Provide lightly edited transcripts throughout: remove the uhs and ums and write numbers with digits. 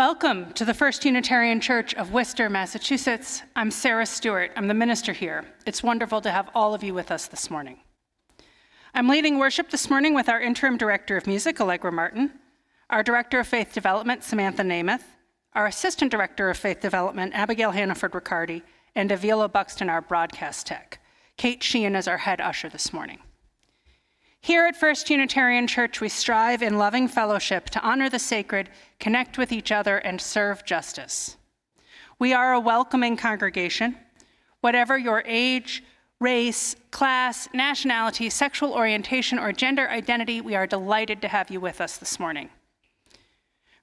Welcome to the First Unitarian Church of Worcester, Massachusetts. I'm Sarah Stewart. I'm the minister here. It's wonderful to have all of you with us this morning. I'm leading worship this morning with our interim director of music, Allegra Martin, our director of faith development, Samantha Namath, our assistant director of faith development, Abigail Hannaford-Riccardi, and Avila Buxton, our broadcast tech. Kate Sheehan is our head usher this morning. Here at First Unitarian Church, we strive in loving fellowship to honor the sacred, connect with each other, and serve justice. We are a welcoming congregation. Whatever your age, race, class, nationality, sexual orientation, or gender identity, we are delighted to have you with us this morning.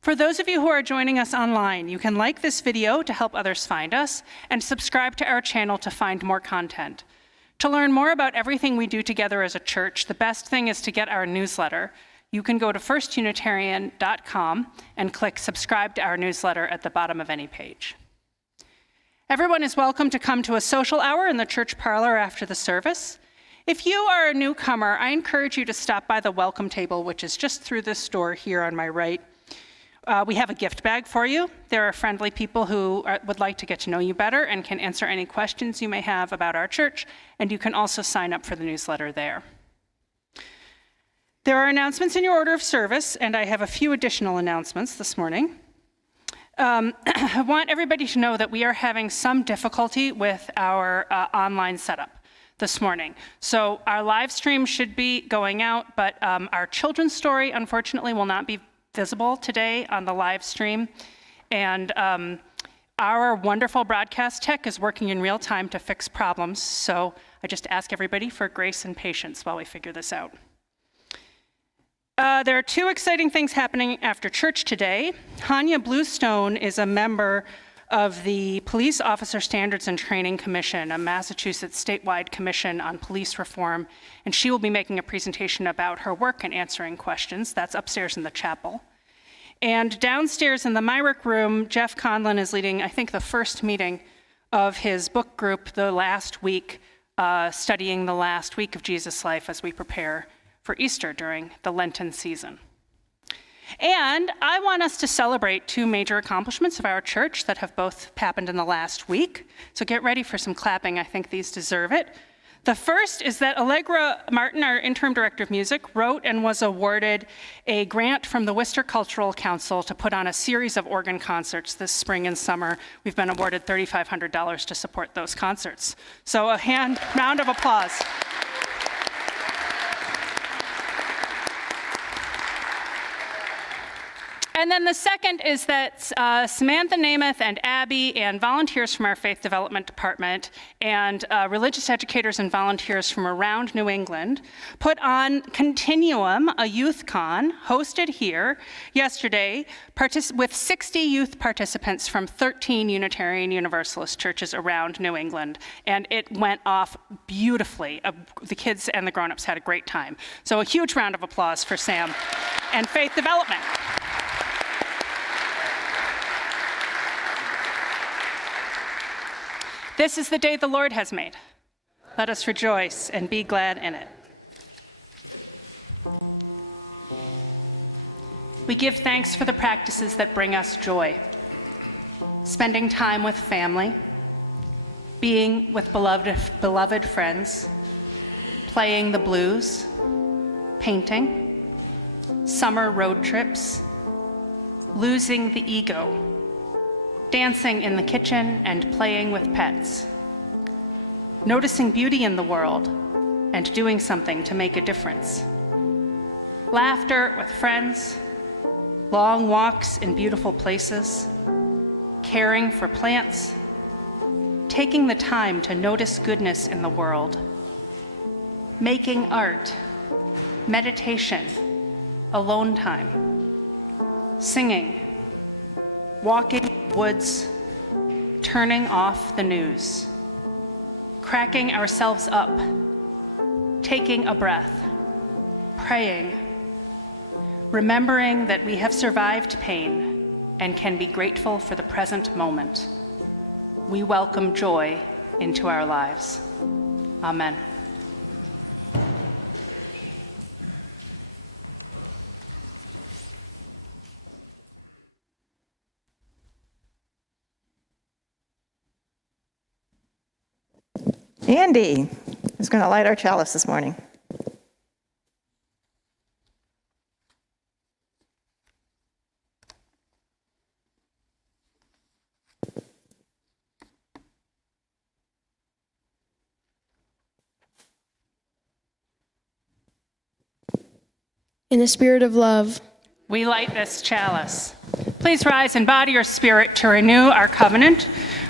For those of you who are joining us online, you can like this video to help others find us and subscribe to our channel to find more content. To learn more about everything we do together as a church, the best thing is to get our newsletter. You can go to firstunitarian.com and click subscribe to our newsletter at the bottom of any page. Everyone is welcome to come to a social hour in the church parlor after the service. If you are a newcomer, I encourage you to stop by the welcome table, which is just through this door here on my right. We have a gift bag for you. There are friendly people who would like to get to know you better and can answer any questions you may have about our church, and you can also sign up for the newsletter there. There are announcements in your order of service, and I have a few additional announcements this morning. I want everybody to know that we are having some difficulty with our online setup this morning. So our live stream should be going out, but our children's story, unfortunately, will not be visible today on the live stream. And our wonderful broadcast tech is working in real time to fix problems. So I just ask everybody for grace and patience while we figure this out. There are two exciting things happening after church today. Hanya Bluestone is a member of the Police Officer Standards and Training Commission, a Massachusetts statewide commission on police reform, and she will be making a presentation about her work and answering questions. That's upstairs in the chapel. And downstairs in the Myrick room, Jeff Conlon is leading, I think, the first meeting of his book group the last week, studying the last week of Jesus' life as we prepare for Easter during the Lenten season. And I want us to celebrate two major accomplishments of our church that have both happened in the last week. So get ready for some clapping. I think these deserve it. The first is that Allegra Martin, our interim director of music, wrote and was awarded a grant from the Worcester Cultural Council to put on a series of organ concerts this spring and summer. We've been awarded $3,500 to support those concerts. So a round of applause. And then the second is that Samantha Namath and Abby and volunteers from our faith development department and religious educators and volunteers from around New England put on Continuum, a youth con hosted here yesterday with 60 youth participants from 13 Unitarian Universalist churches around New England. And it went off beautifully. The kids and the grown-ups had a great time. So a huge round of applause for Sam and faith development. This is the day the Lord has made. Let us rejoice and be glad in it. We give thanks for the practices that bring us joy. Spending time with family, being with beloved friends, playing the blues, painting, summer road trips, losing the ego, dancing in the kitchen and playing with pets, noticing beauty in the world and doing something to make a difference, laughter with friends, long walks in beautiful places, caring for plants, taking the time to notice goodness in the world, making art, meditation, alone time, singing, walking woods, turning off the news, cracking ourselves up, taking a breath, praying, remembering that we have survived pain and can be grateful for the present moment. We welcome joy into our lives. Amen. Andy is going to light our chalice this morning. In the spirit of love, we light this chalice. Please rise in body or spirit to renew our covenant,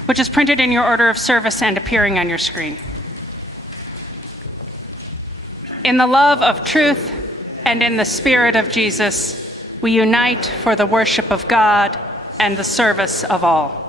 which is printed in your order of service and appearing on your screen. In the love of truth and in the spirit of Jesus, we unite for the worship of God and the service of all.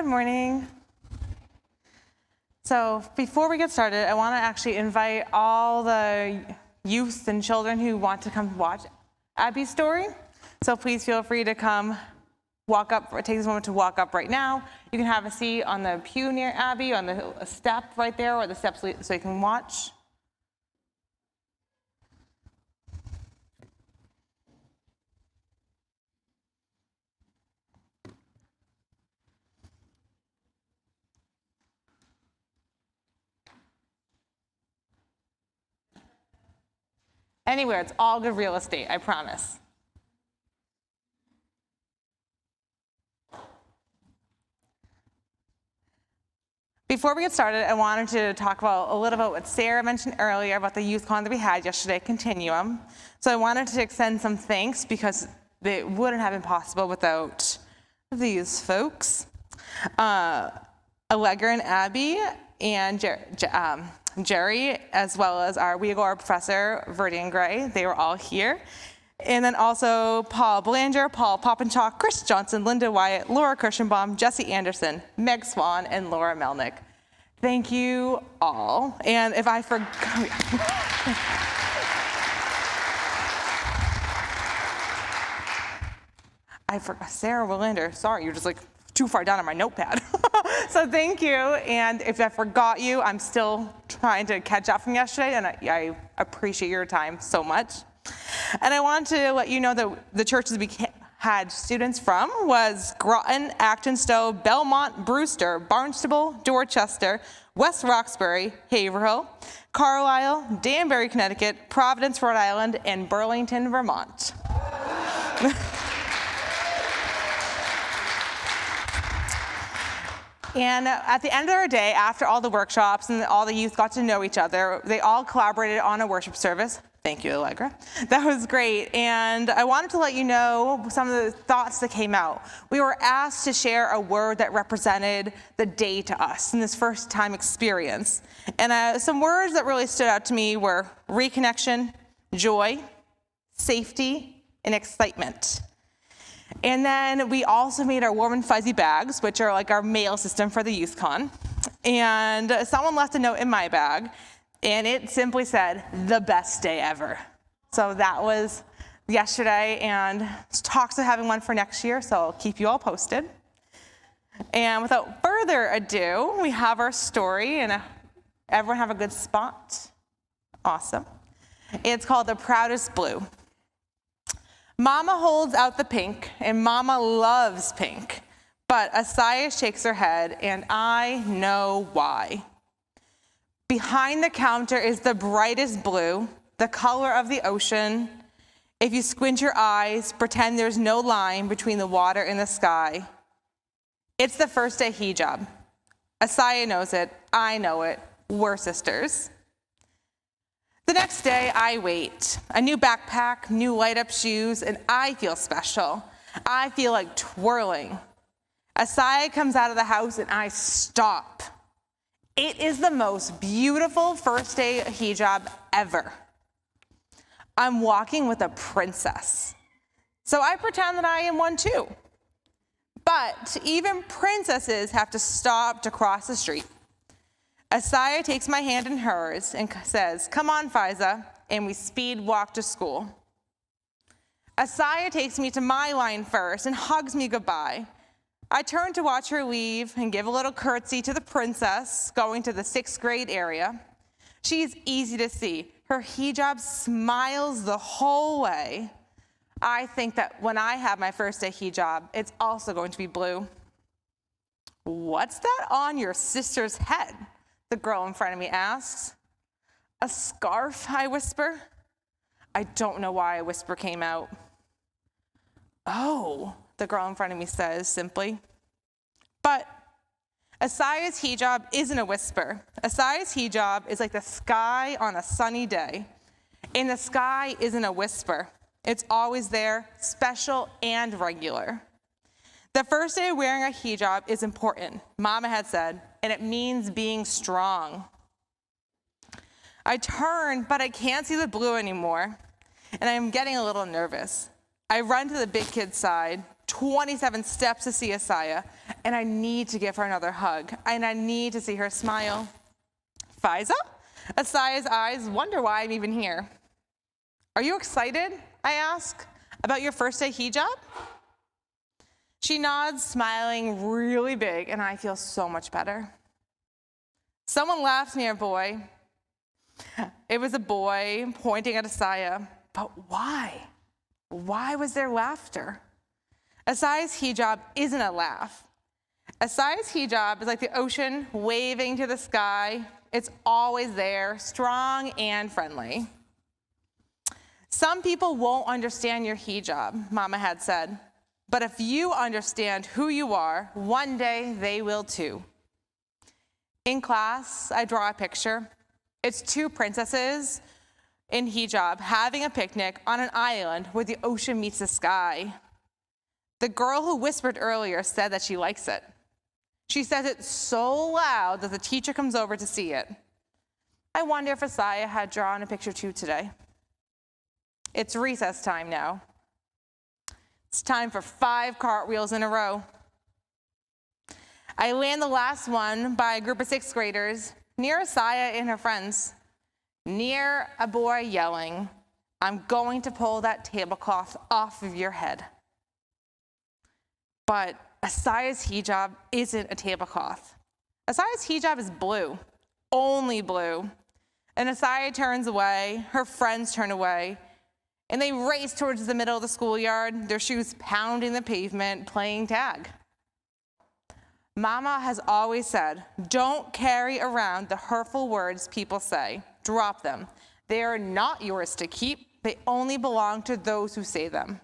Good morning. So before we get started, I want to actually invite all the youth and children who want to come watch Abby's story. So please feel free to come walk up, take this moment to walk up right now. You can have a seat on the pew near Abby, on the step right there, or the steps so you can watch. Anywhere, it's all good real estate, I promise. Before we get started, I wanted to talk about a little about what Sarah mentioned earlier about the youth con that we had yesterday, Continuum. So I wanted to extend some thanks because it wouldn't have been possible without these folks. Allegra and Abby and Jerry, as well as our Uyghur professor, Verdian Gray, they were all here. And then also Paul Belanger, Paul Poppenshaw, Chris Johnson, Linda Wyatt, Laura Kirschenbaum, Jesse Anderson, Meg Swan, and Laura Melnick. Thank you all. And if I forgot, Sarah Willander, sorry, you're just like too far down on my notepad. So thank you, and if I forgot you, I'm still trying to catch up from yesterday, and I appreciate your time so much. And I want to let you know that the churches we had students from was Groton, Acton Stowe, Belmont, Brewster, Barnstable, Dorchester, West Roxbury, Haverhill, Carlisle, Danbury, Connecticut, Providence, Rhode Island, and Burlington, Vermont. And at the end of our day, after all the workshops and all the youth got to know each other, they all collaborated on a worship service. Thank you, Allegra. That was great. And I wanted to let you know some of the thoughts that came out. We were asked to share a word that represented the day to us in this first time experience. And some words that really stood out to me were reconnection, joy, safety, and excitement. And then we also made our warm and fuzzy bags, which are like our mail system for the youth con. And someone left a note in my bag, and it simply said, "The best day ever." So that was yesterday, and talks of having one for next year, so I'll keep you all posted. And without further ado, we have our story, and everyone have a good spot? Awesome. It's called The Proudest Blue. Mama holds out the pink, and Mama loves pink. But Asaya shakes her head, and I know why. Behind the counter is the brightest blue, the color of the ocean. If you squint your eyes, pretend there's no line between the water and the sky. It's the first day hijab. Asaya knows it, I know it, we're sisters. The next day, I wait. A new backpack, new light-up shoes, and I feel special. I feel like twirling. Asaya comes out of the house, and I stop. It is the most beautiful first day hijab ever. I'm walking with a princess. So I pretend that I am one too. But even princesses have to stop to cross the street. Asaya takes my hand in hers and says, "Come on, Faiza," and we speed walk to school. Asaya takes me to my line first and hugs me goodbye. I turn to watch her leave and give a little curtsy to the princess going to the 6th grade area. She's easy to see. Her hijab smiles the whole way. I think that when I have my first day hijab, it's also going to be blue. "What's that on your sister's head?" the girl in front of me asks. "A scarf," I whisper. I don't know why a whisper came out. "Oh," the girl in front of me says simply. But Asaya's hijab isn't a whisper. Asaya's hijab is like the sky on a sunny day. And the sky isn't a whisper. It's always there, special and regular. The first day of wearing a hijab is important, Mama had said, and it means being strong. I turn, but I can't see the blue anymore, and I'm getting a little nervous. I run to the big kid's side, 27 steps to see Asaya, and I need to give her another hug, and I need to see her smile. Faiza? Asaya's eyes wonder why I'm even here. Are you excited, I ask, about your first day hijab? She nods, smiling really big, and I feel so much better. Someone laughs near boy. It was a boy pointing at Asaya, but why? Why was there laughter? Asaya's hijab isn't a laugh. Asaya's hijab is like the ocean waving to the sky. It's always there, strong and friendly. Some people won't understand your hijab, Mama had said, but if you understand who you are, one day they will too. In class, I draw a picture. It's two princesses in hijab having a picnic on an island where the ocean meets the sky. The girl who whispered earlier said that she likes it. She says it so loud that the teacher comes over to see it. I wonder if Asaya had drawn a picture too today. It's recess time now. It's time for 5 cartwheels in a row. I land the last one by a group of 6th graders near Asaya and her friends, near a boy yelling, "I'm going to pull that tablecloth off of your head." But Asaya's hijab isn't a tablecloth. Asaya's hijab is blue, only blue. And Asaya turns away, her friends turn away, and they race towards the middle of the schoolyard, their shoes pounding the pavement, playing tag. Mama has always said, don't carry around the hurtful words people say. Drop them. They are not yours to keep. They only belong to those who say them.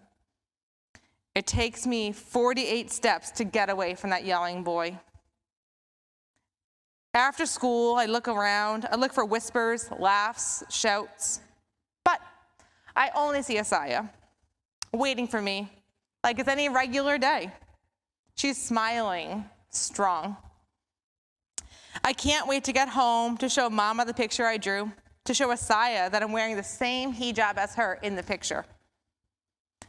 It takes me 48 steps to get away from that yelling boy. After school, I look around. I look for whispers, laughs, shouts. But I only see Asaya, waiting for me, like it's any regular day. She's smiling, strong. I can't wait to get home to show Mama the picture I drew, to show Asaya that I'm wearing the same hijab as her in the picture.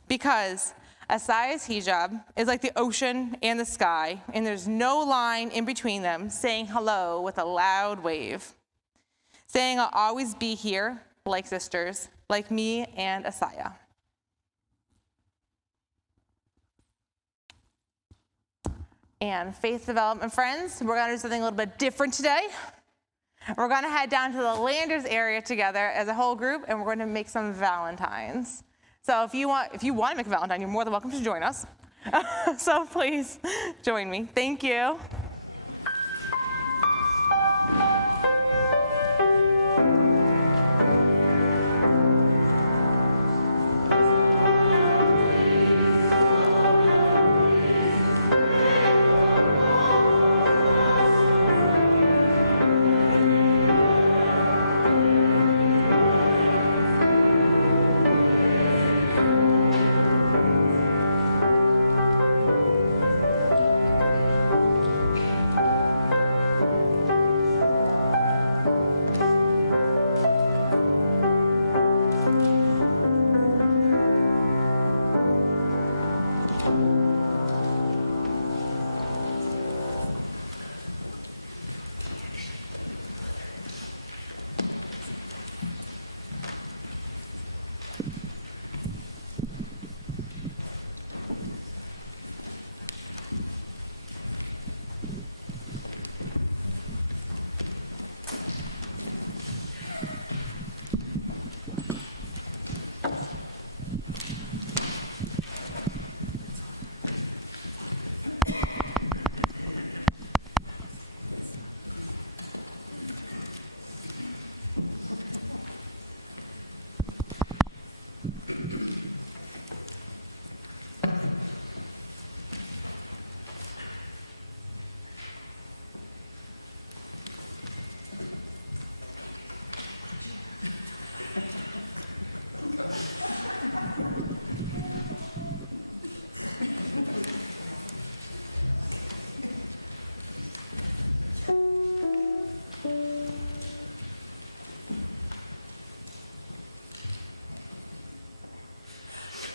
Because Asaya's hijab is like the ocean and the sky, and there's no line in between them, saying hello with a loud wave, saying I'll always be here like sisters, like me and Asaya. And faith development friends, we're gonna do something a little bit different today. We're gonna head down to the Landers area together as a whole group, and we're gonna make some Valentines. So if you want to make a Valentine, you're more than welcome to join us. So please join me. Thank you.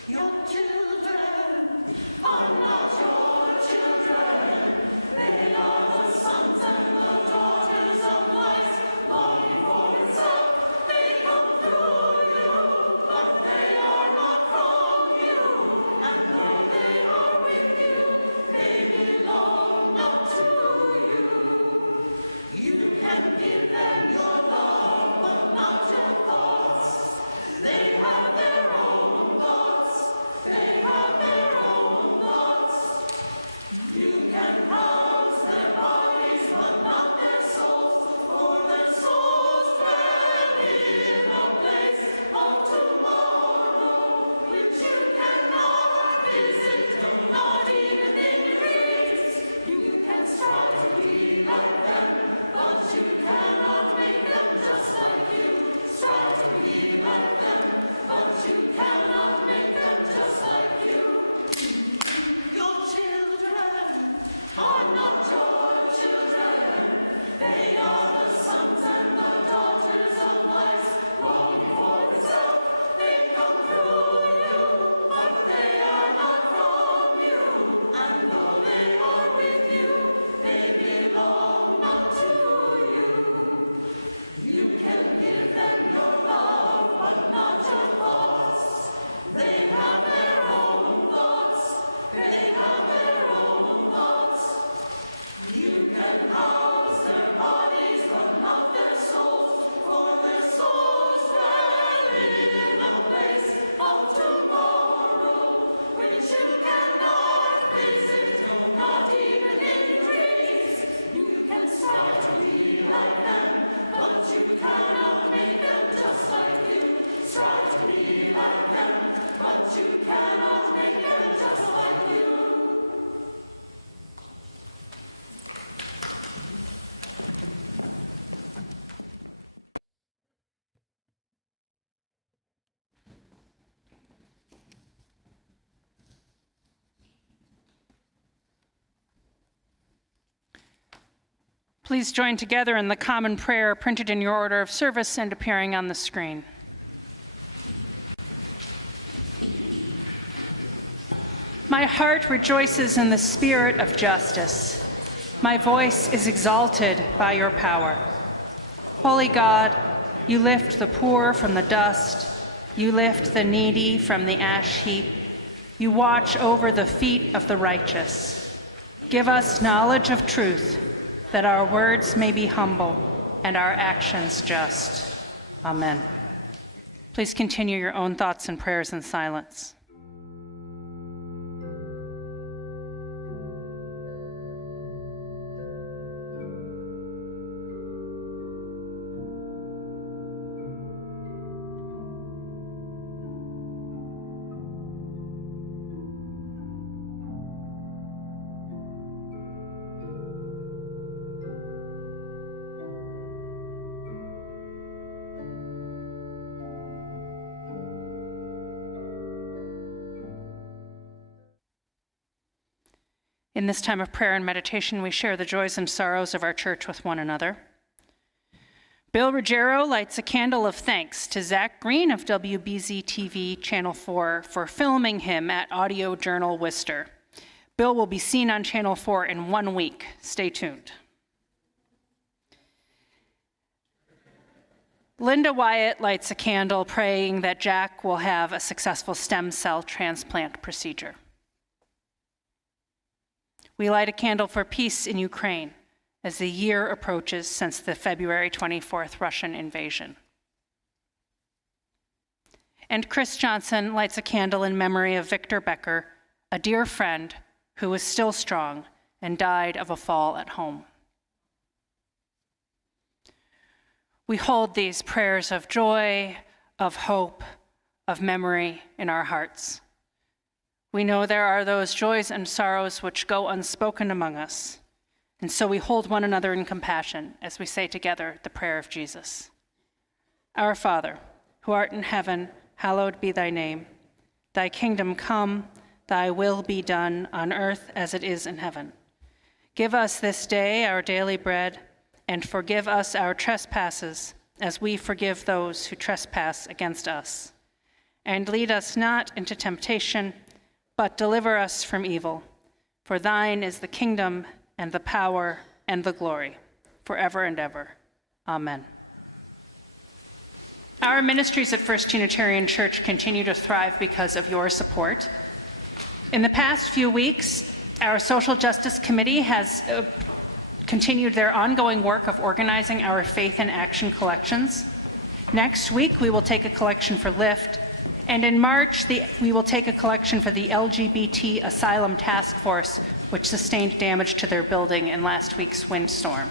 Your children are not your children. Please join together in the common prayer printed in your order of service and appearing on the screen. My heart rejoices in the spirit of justice. My voice is exalted by your power. Holy God, you lift the poor from the dust. You lift the needy from the ash heap. You watch over the feet of the righteous. Give us knowledge of truth, that our words may be humble and our actions just. Amen. Please continue your own thoughts and prayers in silence. In this time of prayer and meditation, we share the joys and sorrows of our church with one another. Bill Ruggiero lights a candle of thanks to Zach Green of WBZ-TV Channel 4 for filming him at Audio Journal Worcester. Bill will be seen on Channel 4 in 1 week. Stay tuned. Linda Wyatt lights a candle praying that Jack will have a successful stem cell transplant procedure. We light a candle for peace in Ukraine as the year approaches since the February 24th Russian invasion. And Chris Johnson lights a candle in memory of Victor Becker, a dear friend who was still strong and died of a fall at home. We hold these prayers of joy, of hope, of memory in our hearts. We know there are those joys and sorrows which go unspoken among us, and so we hold one another in compassion as we say together the prayer of Jesus. Our Father, who art in heaven, hallowed be thy name. Thy kingdom come, thy will be done on earth as it is in heaven. Give us this day our daily bread, and forgive us our trespasses as we forgive those who trespass against us. And lead us not into temptation, but deliver us from evil. For thine is the kingdom and the power and the glory, forever and ever. Amen. Our ministries at First Unitarian Church continue to thrive because of your support. In the past few weeks, our Social Justice Committee has continued their ongoing work of organizing our Faith in Action collections. Next week, we will take a collection for Lyft, and in March, we will take a collection for the LGBT Asylum Task Force, which sustained damage to their building in last week's windstorm.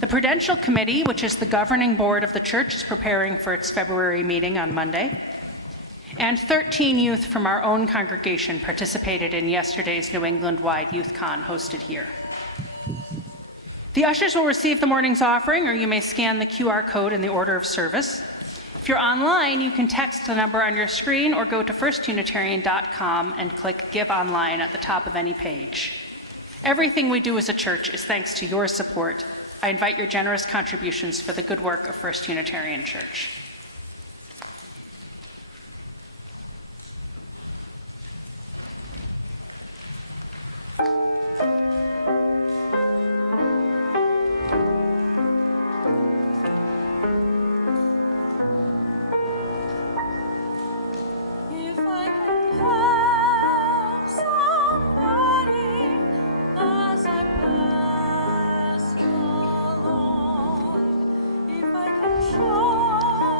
The Prudential Committee, which is the governing board of the church, is preparing for its February meeting on Monday. And 13 youth from our own congregation participated in yesterday's New England-wide Youth Con hosted here. The ushers will receive the morning's offering, or you may scan the QR code in the order of service. If you're online, you can text the number on your screen or go to firstunitarian.com and click Give Online at the top of any page. Everything we do as a church is thanks to your support. I invite your generous contributions for the good work of First Unitarian Church. Show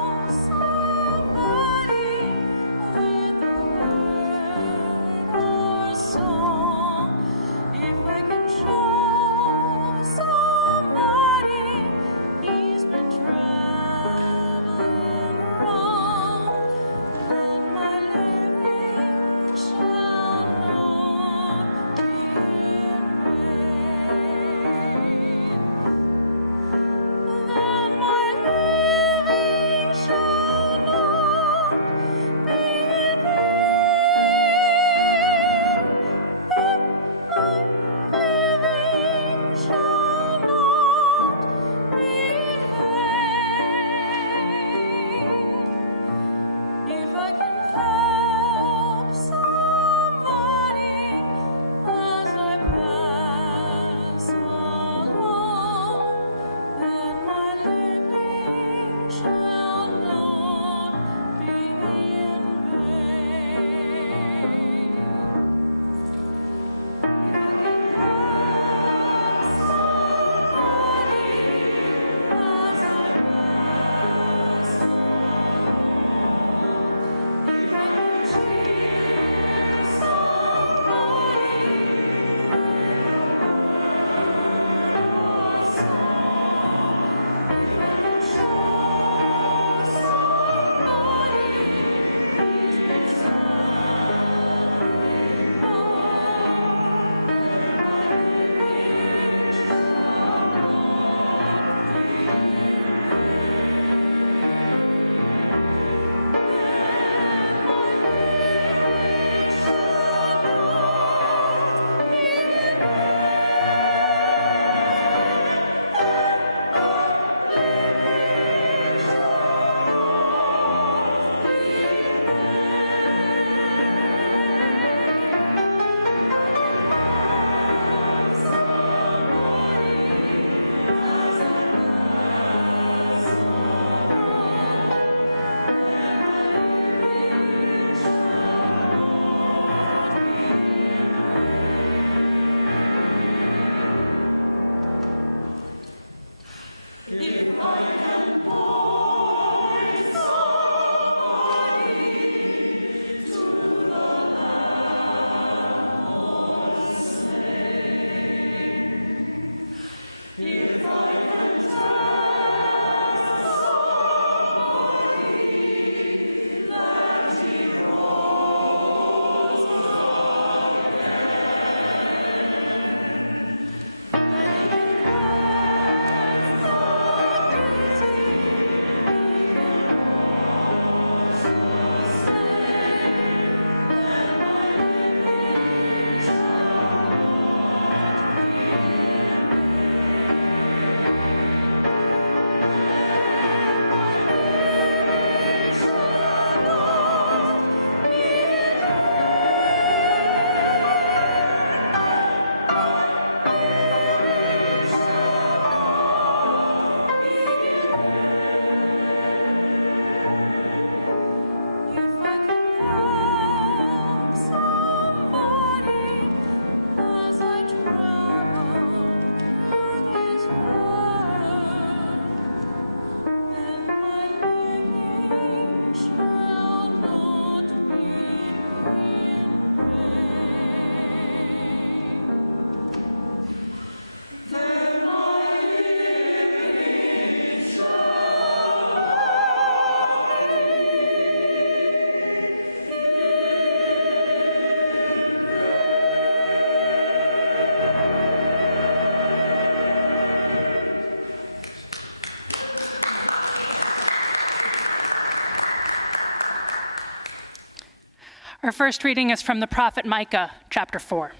Our first reading is from the prophet Micah, chapter 4.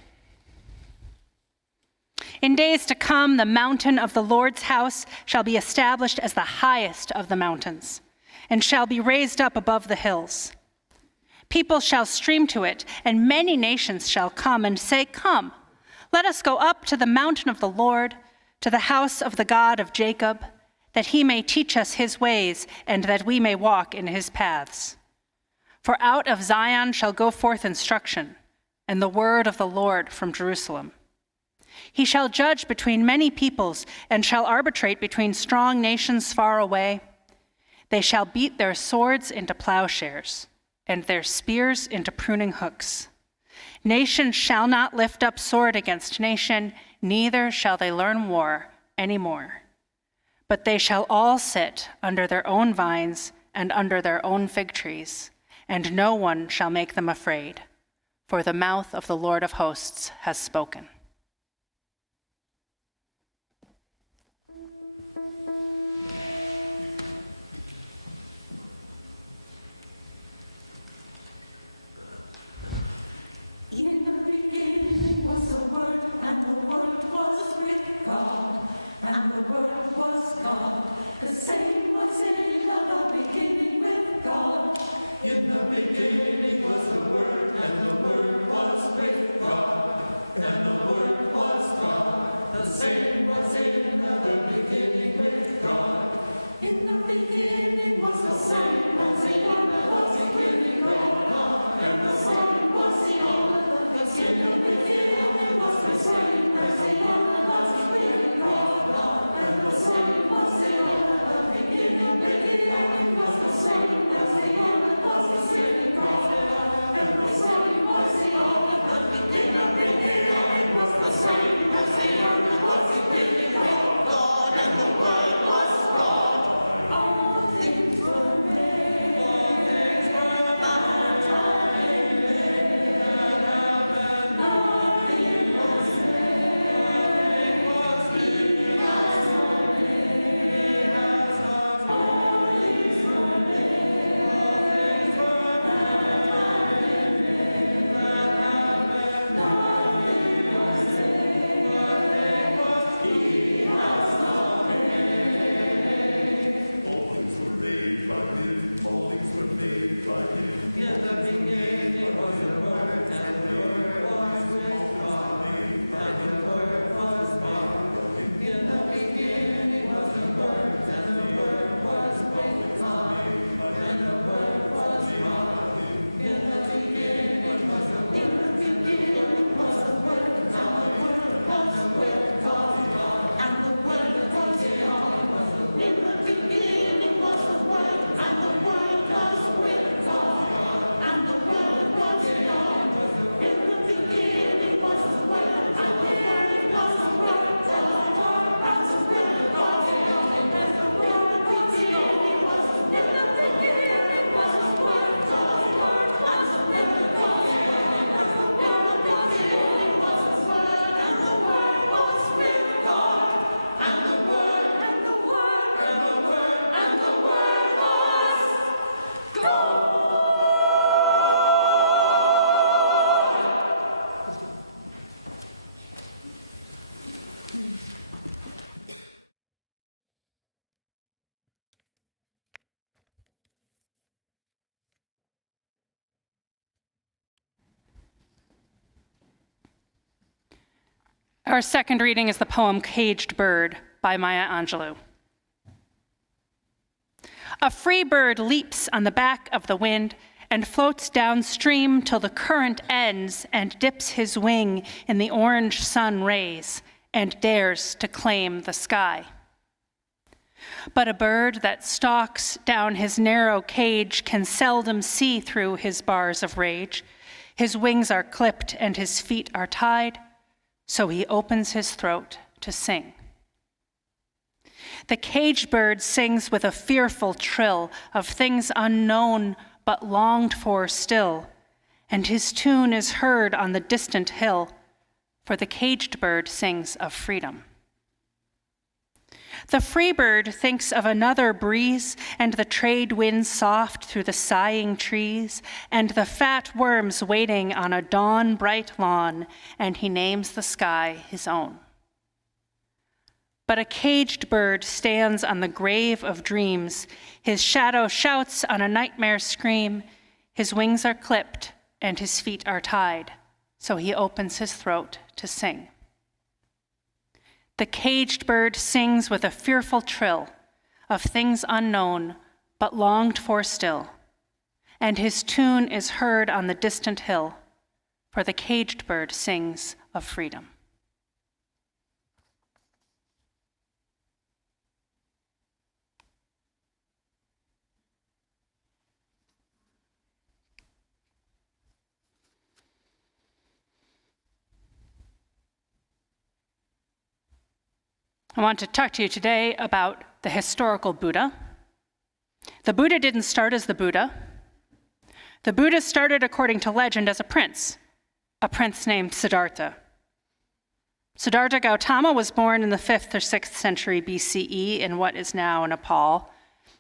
In days to come, the mountain of the Lord's house shall be established as the highest of the mountains, and shall be raised up above the hills. People shall stream to it, and many nations shall come and say, "Come, let us go up to the mountain of the Lord, to the house of the God of Jacob, that he may teach us his ways, and that we may walk in his paths. For out of Zion shall go forth instruction, and the word of the Lord from Jerusalem. He shall judge between many peoples, and shall arbitrate between strong nations far away. They shall beat their swords into plowshares, and their spears into pruning hooks. Nation shall not lift up sword against nation, neither shall they learn war any more. But they shall all sit under their own vines and under their own fig trees, and no one shall make them afraid, for the mouth of the Lord of hosts has spoken." In the Our second reading is the poem Caged Bird by Maya Angelou. A free bird leaps on the back of the wind and floats downstream till the current ends and dips his wing in the orange sun rays and dares to claim the sky. But a bird that stalks down his narrow cage can seldom see through his bars of rage. His wings are clipped and his feet are tied, so he opens his throat to sing. The caged bird sings with a fearful trill of things unknown but longed for still, and his tune is heard on the distant hill, for the caged bird sings of freedom. The free bird thinks of another breeze, and the trade wind soft through the sighing trees, and the fat worms waiting on a dawn-bright lawn, and he names the sky his own. But a caged bird stands on the grave of dreams. His shadow shouts on a nightmare scream. His wings are clipped and his feet are tied, so he opens his throat to sing. The caged bird sings with a fearful trill of things unknown but longed for still, and his tune is heard on the distant hill, for the caged bird sings of freedom. I want to talk to you today about the historical Buddha. The Buddha didn't start as the Buddha. The Buddha started, according to legend, as a prince named Siddhartha. Siddhartha Gautama was born in the 5th or 6th century BCE in what is now Nepal.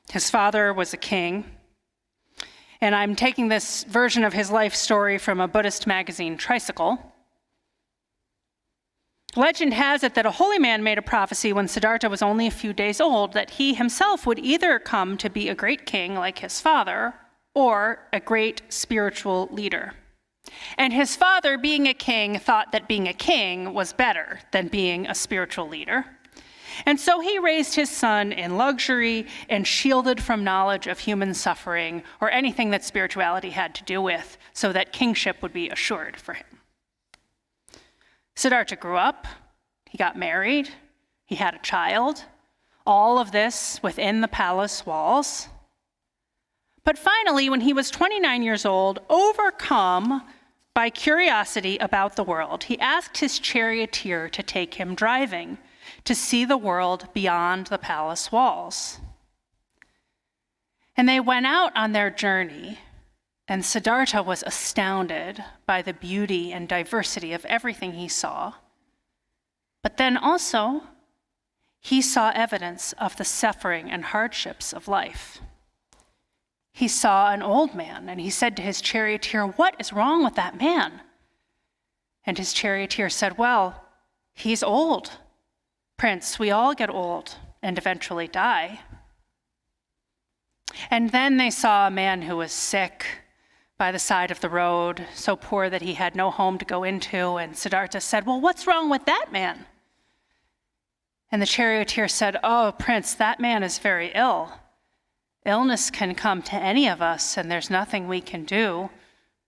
His father was a king. And I'm taking this version of his life story from a Buddhist magazine, Tricycle. Legend has it that a holy man made a prophecy when Siddhartha was only a few days old that he himself would either come to be a great king like his father or a great spiritual leader. And his father, being a king, thought that being a king was better than being a spiritual leader. And so he raised his son in luxury and shielded from knowledge of human suffering or anything that spirituality had to do with, so that kingship would be assured for him. Siddhartha grew up, he got married, he had a child, all of this within the palace walls. But finally, when he was 29 years old, overcome by curiosity about the world, he asked his charioteer to take him driving to see the world beyond the palace walls. And they went out on their journey, and Siddhartha was astounded by the beauty and diversity of everything he saw. But then also, he saw evidence of the suffering and hardships of life. He saw an old man, and he said to his charioteer, "What is wrong with that man?" And his charioteer said, "Well, he's old. Prince, we all get old and eventually die." And then they saw a man who was sick by the side of the road, so poor that he had no home to go into, and Siddhartha said, "Well, what's wrong with that man?" And the charioteer said, "Oh, Prince, that man is very ill. Illness can come to any of us, and there's nothing we can do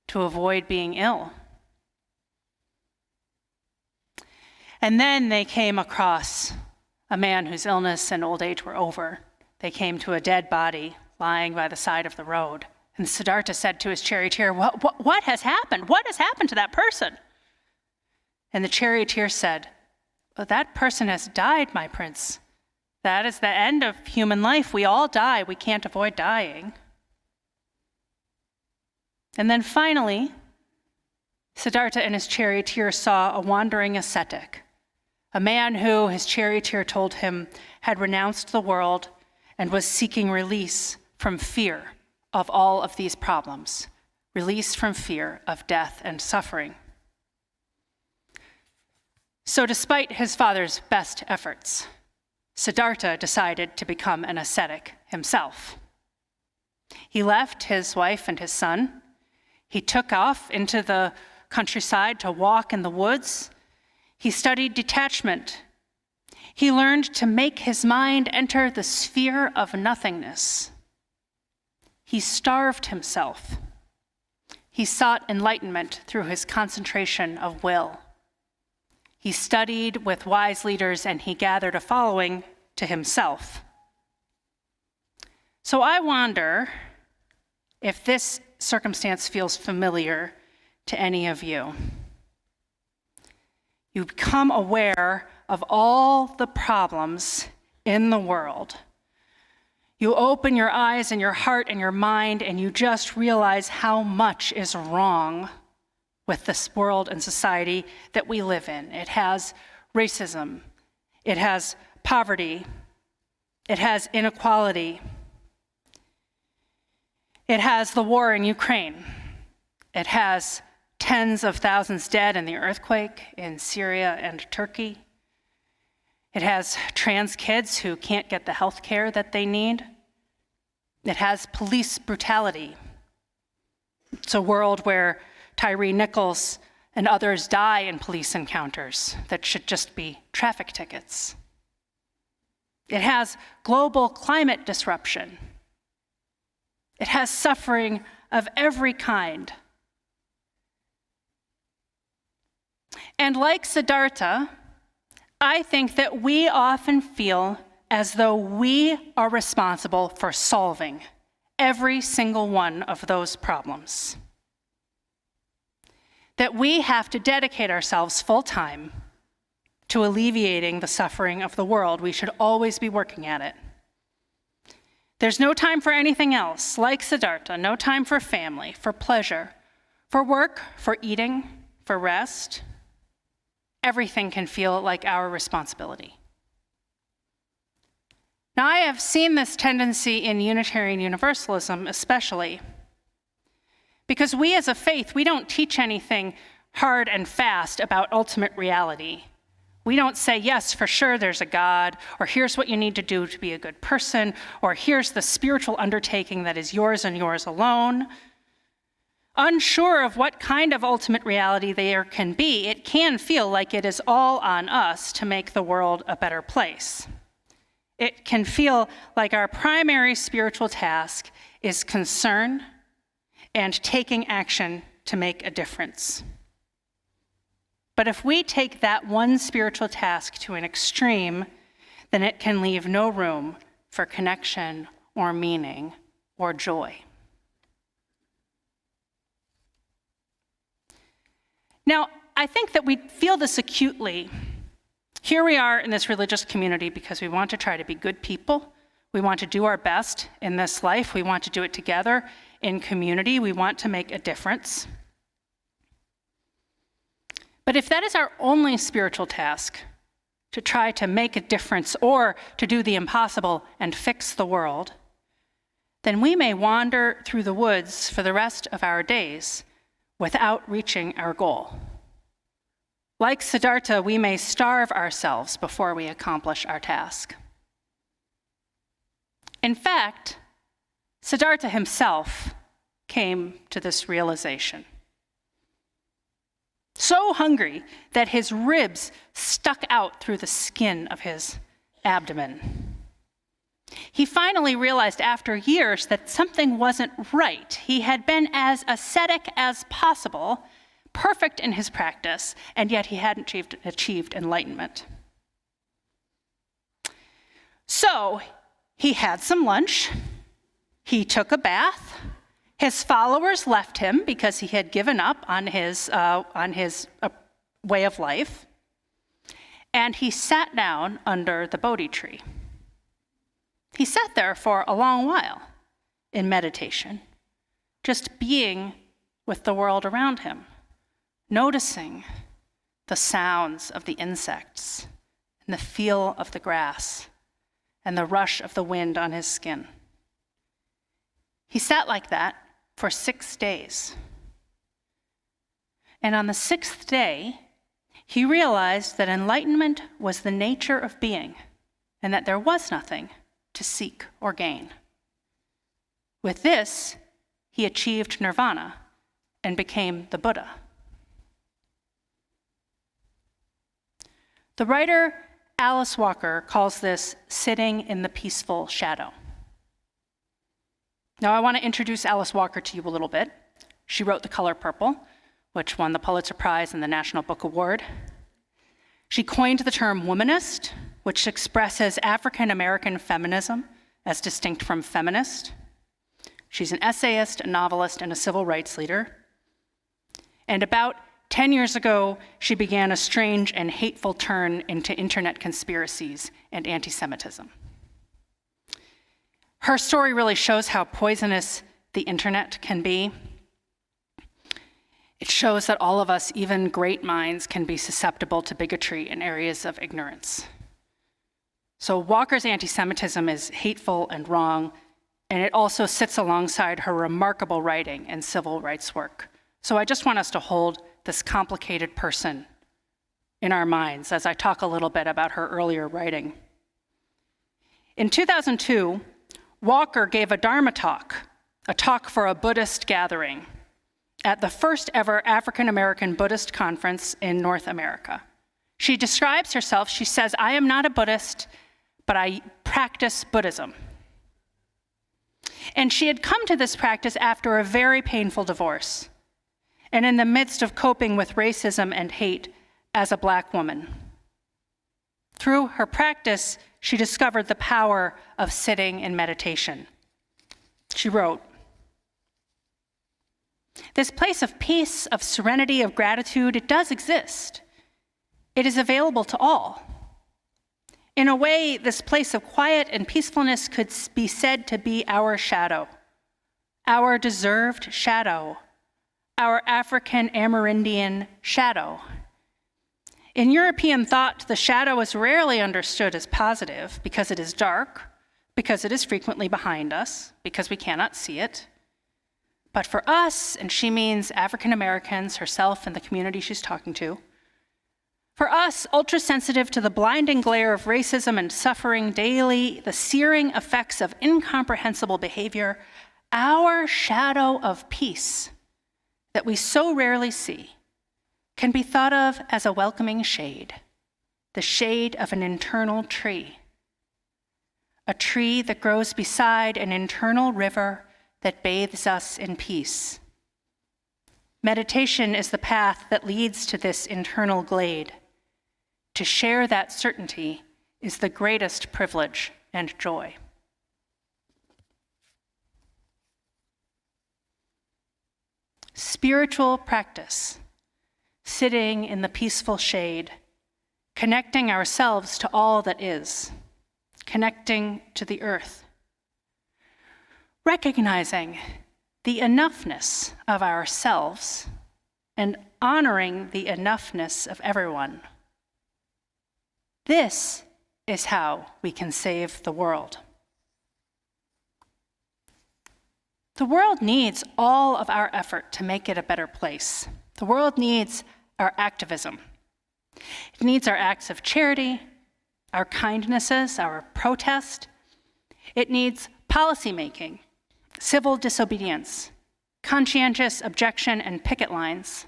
to avoid being ill." And then they came across a man whose illness and old age were over. They came to a dead body lying by the side of the road. And Siddhartha said to his charioteer, what has happened? What has happened to that person?" And the charioteer said, "Well, that person has died, my prince. That is the end of human life. We all die. We can't avoid dying." And then finally, Siddhartha and his charioteer saw a wandering ascetic, a man who, his charioteer told him, had renounced the world and was seeking release from fear of all of these problems, release from fear of death and suffering. So despite his father's best efforts, Siddhartha decided to become an ascetic himself. He left his wife and his son. He took off into the countryside to walk in the woods. He studied detachment. He learned to make his mind enter the sphere of nothingness. He starved himself. He sought enlightenment through his concentration of will. He studied with wise leaders, and he gathered a following to himself. So I wonder if this circumstance feels familiar to any of you. You become aware of all the problems in the world. You open your eyes and your heart and your mind, and you just realize how much is wrong with this world and society that we live in. It has racism. It has poverty. It has inequality. It has the war in Ukraine. It has tens of thousands dead in the earthquake in Syria and Turkey. It has trans kids who can't get the health care that they need. It has police brutality. It's a world where Tyree Nichols and others die in police encounters that should just be traffic tickets. It has global climate disruption. It has suffering of every kind. And like Siddhartha, I think that we often feel as though we are responsible for solving every single one of those problems. That we have to dedicate ourselves full time to alleviating the suffering of the world. We should always be working at it. There's no time for anything else, like Siddhartha, no time for family, for pleasure, for work, for eating, for rest. Everything can feel like our responsibility. Now, I have seen this tendency in Unitarian Universalism especially, because we as a faith, we don't teach anything hard and fast about ultimate reality. We don't say, yes, for sure there's a God, or here's what you need to do to be a good person, or here's the spiritual undertaking that is yours and yours alone. Unsure of what kind of ultimate reality there can be, it can feel like it is all on us to make the world a better place. It can feel like our primary spiritual task is concern and taking action to make a difference. But if we take that one spiritual task to an extreme, then it can leave no room for connection or meaning or joy. Now, I think that we feel this acutely. Here we are in this religious community because we want to try to be good people. We want to do our best in this life. We want to do it together in community. We want to make a difference. But if that is our only spiritual task, to try to make a difference or to do the impossible and fix the world, then we may wander through the woods for the rest of our days without reaching our goal. Like Siddhartha, we may starve ourselves before we accomplish our task. In fact, Siddhartha himself came to this realization. So hungry that his ribs stuck out through the skin of his abdomen. He finally realized after years that something wasn't right. He had been as ascetic as possible, perfect in his practice, and yet he hadn't achieved enlightenment. So he had some lunch, he took a bath, his followers left him because he had given up on his way of life, and he sat down under the Bodhi tree. He sat there for a long while in meditation, just being with the world around him, noticing the sounds of the insects and the feel of the grass and the rush of the wind on his skin. He sat like that for 6 days. And on the 6th day, he realized that enlightenment was the nature of being and that there was nothing to seek or gain. With this, he achieved nirvana and became the Buddha. The writer Alice Walker calls this sitting in the peaceful shadow. Now, I want to introduce Alice Walker to you a little bit. She wrote The Color Purple, which won the Pulitzer Prize and the National Book Award. She coined the term womanist, which expresses African American feminism as distinct from feminist. She's an essayist, a novelist, and a civil rights leader. And about 10 years ago, she began a strange and hateful turn into internet conspiracies and anti-Semitism. Her story really shows how poisonous the internet can be. It shows that all of us, even great minds, can be susceptible to bigotry in areas of ignorance. So Walker's anti-Semitism is hateful and wrong, and it also sits alongside her remarkable writing and civil rights work. So I just want us to hold this complicated person in our minds as I talk a little bit about her earlier writing. In 2002, Walker gave a Dharma talk, a talk for a Buddhist gathering, at the first ever African American Buddhist conference in North America. She describes herself, she says, "I am not a Buddhist, but I practice Buddhism." And she had come to this practice after a very painful divorce, and in the midst of coping with racism and hate as a Black woman. Through her practice, she discovered the power of sitting in meditation. She wrote, "This place of peace, of serenity, of gratitude, it does exist. It is available to all. In a way, this place of quiet and peacefulness could be said to be our shadow, our deserved shadow, our African Amerindian shadow. In European thought, the shadow is rarely understood as positive because it is dark, because it is frequently behind us, because we cannot see it. But for us," and she means African Americans, herself and the community she's talking to, "for us, ultra-sensitive to the blinding glare of racism and suffering daily, the searing effects of incomprehensible behavior, our shadow of peace that we so rarely see can be thought of as a welcoming shade, the shade of an internal tree, a tree that grows beside an internal river that bathes us in peace. Meditation is the path that leads to this internal glade. To share that certainty is the greatest privilege and joy." Spiritual practice, sitting in the peaceful shade, connecting ourselves to all that is, connecting to the earth, recognizing the enoughness of ourselves and honoring the enoughness of everyone. This is how we can save the world. The world needs all of our effort to make it a better place. The world needs our activism. It needs our acts of charity, our kindnesses, our protest. It needs policymaking, civil disobedience, conscientious objection, and picket lines.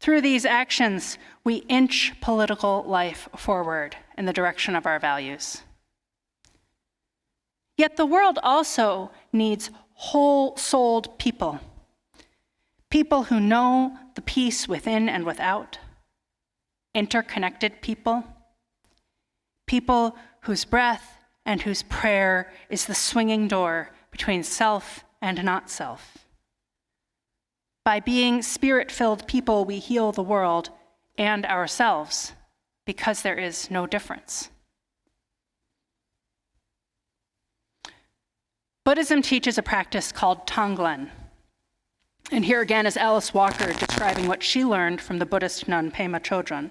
Through these actions, we inch political life forward in the direction of our values. Yet the world also needs whole-souled people, people who know the peace within and without, interconnected people, people whose breath and whose prayer is the swinging door between self and not self. By being spirit-filled people, we heal the world and ourselves because there is no difference. Buddhism teaches a practice called Tonglen. And here again is Alice Walker describing what she learned from the Buddhist nun Pema Chodron.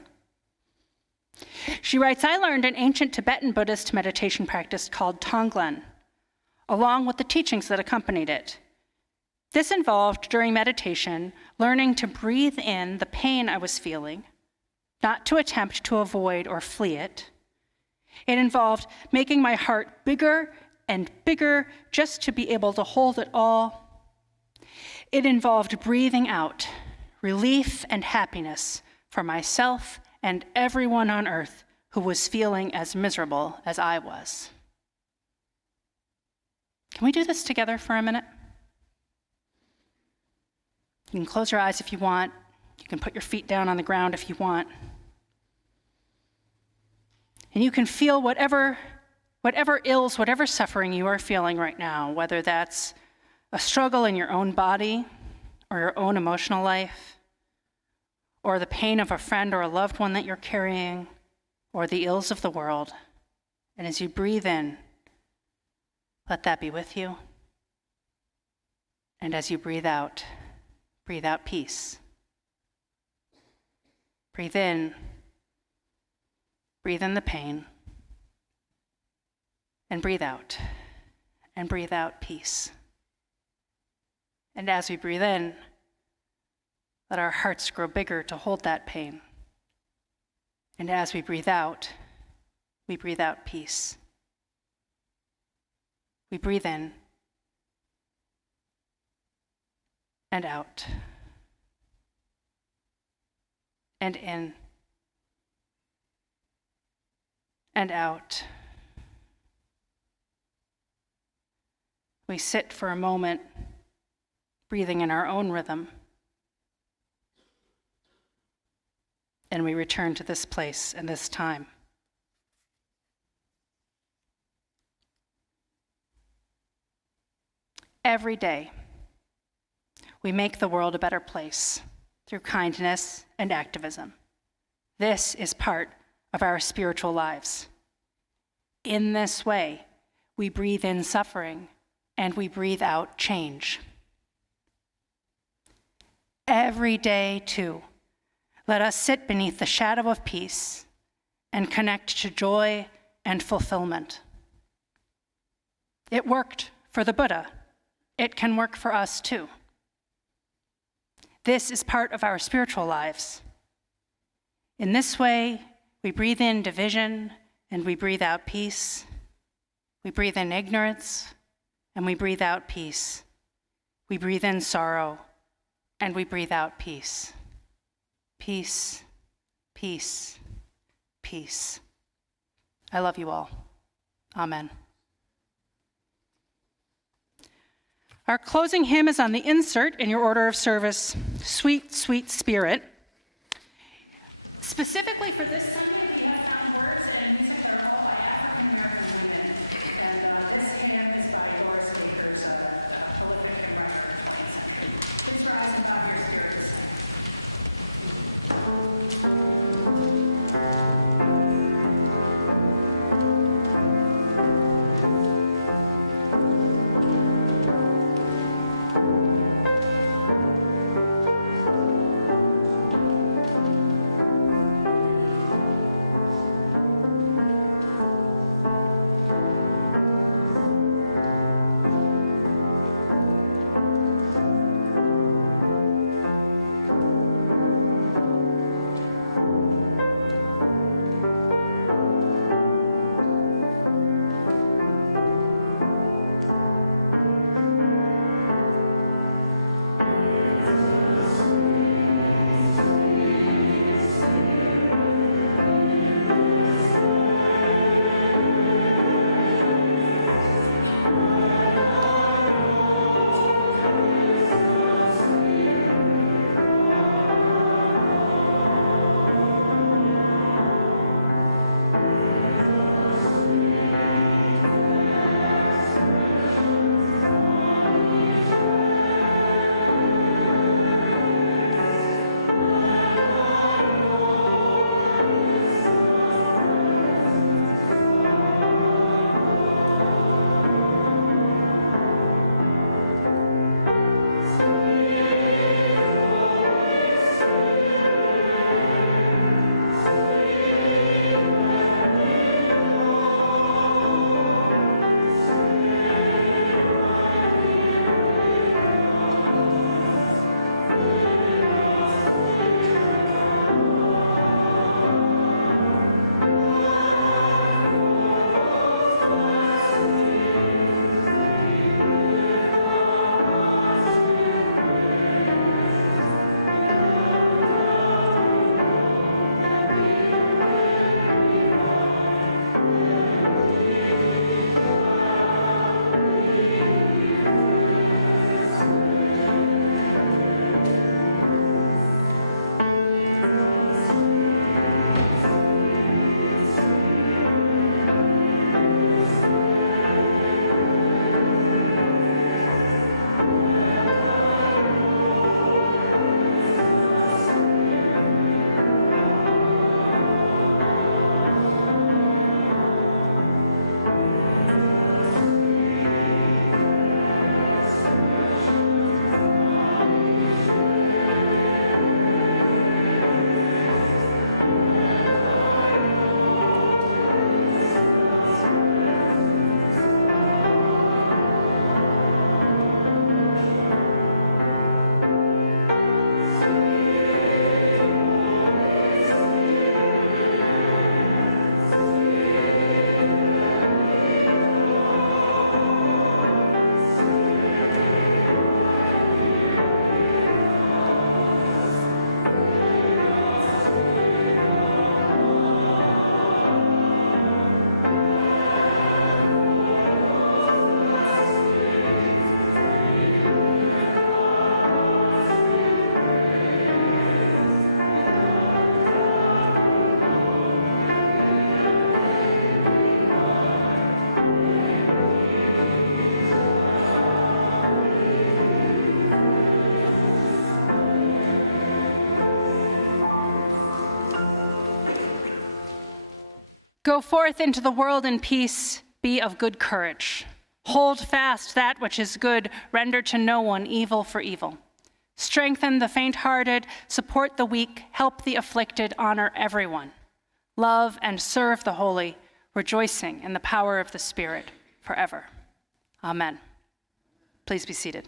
She writes, "I learned an ancient Tibetan Buddhist meditation practice called Tonglen, along with the teachings that accompanied it. This involved, during meditation, learning to breathe in the pain I was feeling, not to attempt to avoid or flee it. It involved making my heart bigger and bigger just to be able to hold it all. It involved breathing out relief and happiness for myself and everyone on earth who was feeling as miserable as I was. Can we do this together for a minute? You can close your eyes if you want. You can put your feet down on the ground if you want. And you can feel whatever ills, whatever suffering you are feeling right now, whether that's a struggle in your own body or your own emotional life, or the pain of a friend or a loved one that you're carrying, or the ills of the world. And as you breathe in, let that be with you. And as you breathe out peace. Breathe in the pain, and breathe out peace. And as we breathe in, let our hearts grow bigger to hold that pain. And as we breathe out peace. We breathe in and out, and in and out. We sit for a moment, breathing in our own rhythm, and we return to this place and this time. Every day, we make the world a better place through kindness and activism. This is part of our spiritual lives. In this way, we breathe in suffering and we breathe out change. Every day, too, let us sit beneath the shadow of peace and connect to joy and fulfillment. It worked for the Buddha. It can work for us too. This is part of our spiritual lives. In this way, we breathe in division and we breathe out peace. We breathe in ignorance and we breathe out peace. We breathe in sorrow and we breathe out peace. Peace, peace, peace. I love you all. Amen. Our closing hymn is on the insert in your order of service, Sweet, Sweet Spirit. Specifically for this Sunday, we have found words and music that are all by African American women. And this hymn is by your speakers, prolific and writer. Please rise and bow your spirits. Go forth into the world in peace, be of good courage. Hold fast that which is good, render to no one evil for evil. Strengthen the faint-hearted, support the weak, help the afflicted, honor everyone. Love and serve the holy, rejoicing in the power of the Spirit forever. Amen. Please be seated.